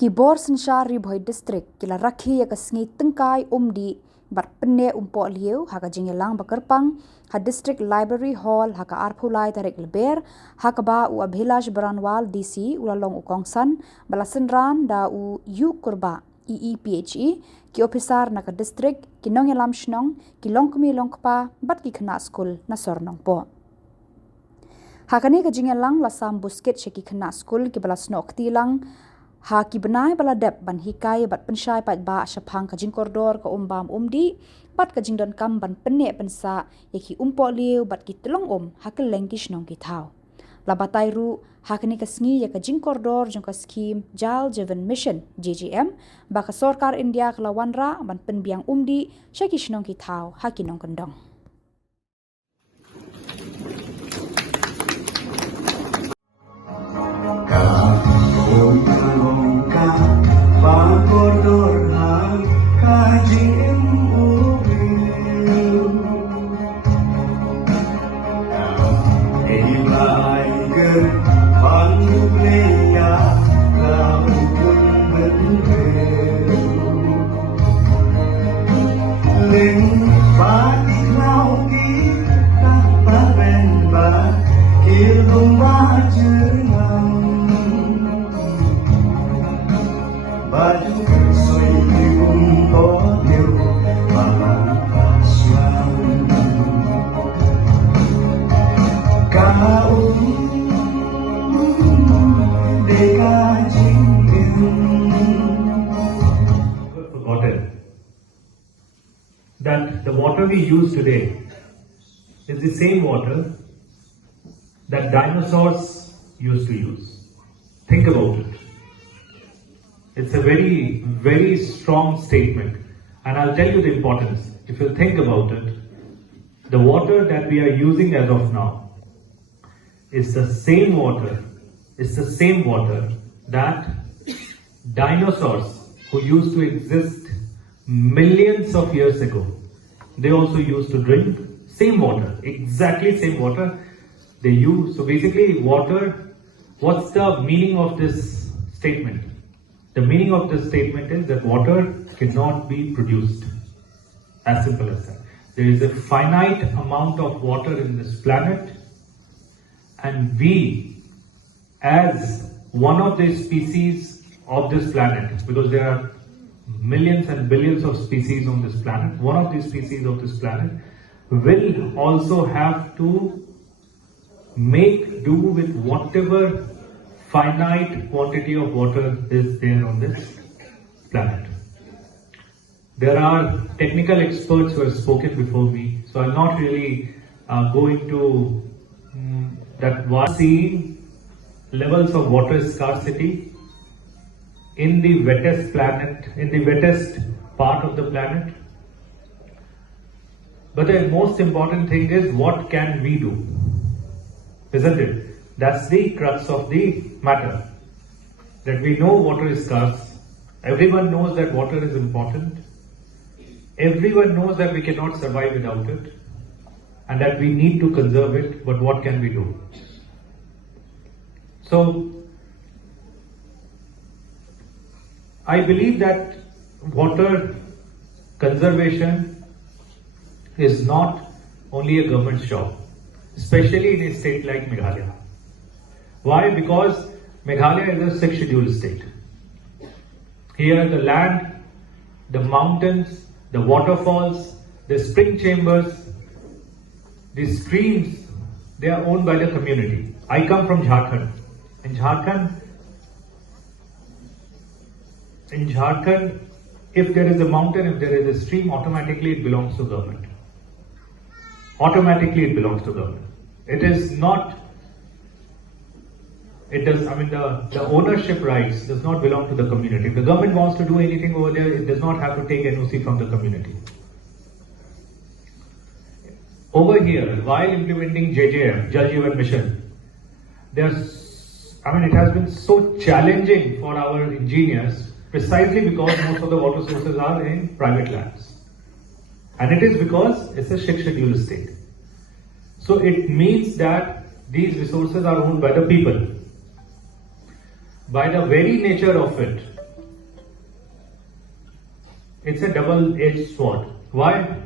Khubor Senshari Bhoi district kila Rakhe ya Sngi Tyngkai Umdih bat Pynneh Umpohliew haka jingelang bakerpang ha district library hall haka arphulai tarik leber haka ba u abhilash branwal DC ulalong ukongsan balasenran da u kurba EEPHE ki officer naka district kinong yalam shnong kilong kumi longkpa bat ki khna school na sornong po hakani ka jingelang lasam busket sheki khna school ki balasnok tilang ha ki benai bala dep ban hikai bat penshai pat ba shaphang ka jing koridor ka umbam Umdih bat ka jingdon kam ban Pynneh pensa yaki Umpohliew bat ki telong hakil lengkish nong ki thau labatai ru hakani ka sngi ya ka jing koridor jong ka scheme Jal Jeevan Mission JJM ba ka sarkar India ka lawanra ban penbiang Umdih shakish nong ki thau hakinong kendong that the water we use today is the same water that dinosaurs used to use. Think about it. It's a very, very strong statement. And I'll tell you the importance. If you think about it, the water that we are using as of now is the same water, that dinosaurs who used to exist millions of years ago, they also used to drink same water, exactly same water they use. So basically water, what's the meaning of this statement? The meaning of this statement is that water cannot be produced. As simple as that. There is a finite amount of water in this planet, and we, as one of the species of this planet, because there are millions and billions of species on this planet, one of the species of this planet will also have to make do with whatever finite quantity of water is there on this planet. There are technical experts who have spoken before me, so I'll not really go into that. Seeing levels of water scarcity in the wettest planet, in the wettest part of the planet. But the most important thing is, what can we do? Isn't it? That's the crux of the matter. That we know water is scarce. Everyone knows that water is important. Everyone knows that we cannot survive without it. And that we need to conserve it. But what can we do? So, I believe that water conservation is not only a government's job, especially in a state like Meghalaya. Why? Because Meghalaya is a 6th scheduled state. Here the land, the mountains, the waterfalls, the spring chambers, the streams, they are owned by the community. I come from Jharkhand. In Jharkhand, if there is a mountain, if there is a stream, automatically it belongs to government. Automatically it belongs to government. It is not, the ownership rights does not belong to the community. If the government wants to do anything over there, it does not have to take NOC from the community. Over here, while implementing JJM, Jal Jeevan Mission, it has been so challenging for our engineers precisely because most of the water sources are in private lands. And it is because it's a 6th scheduled state. So it means that these resources are owned by the people. By the very nature of it, It's a double-edged sword. Why?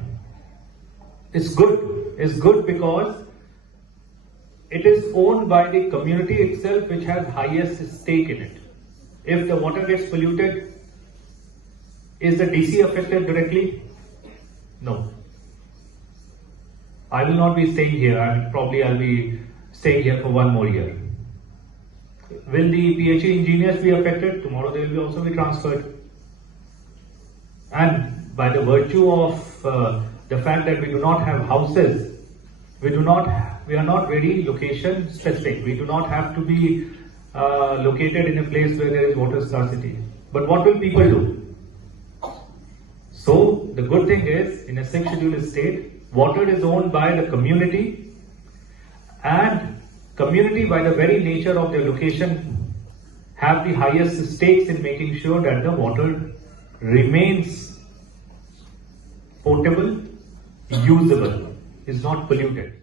It's good. It's good because it is owned by the community itself, which has highest stake in it. If the water gets polluted, is the DC affected directly? No. I will not be staying here. I'll be staying here for 1 more year. Will the PHE engineers be affected? Tomorrow they will also be transferred. And by the virtue of the fact that we do not have houses, we are not very location specific. We do not have to be located in a place where there is water scarcity. But what will people do? So the good thing is, in a 6th scheduled state, water is owned by the community, and community, by the very nature of their location, have the highest stakes in making sure that the water remains potable, usable, is not polluted.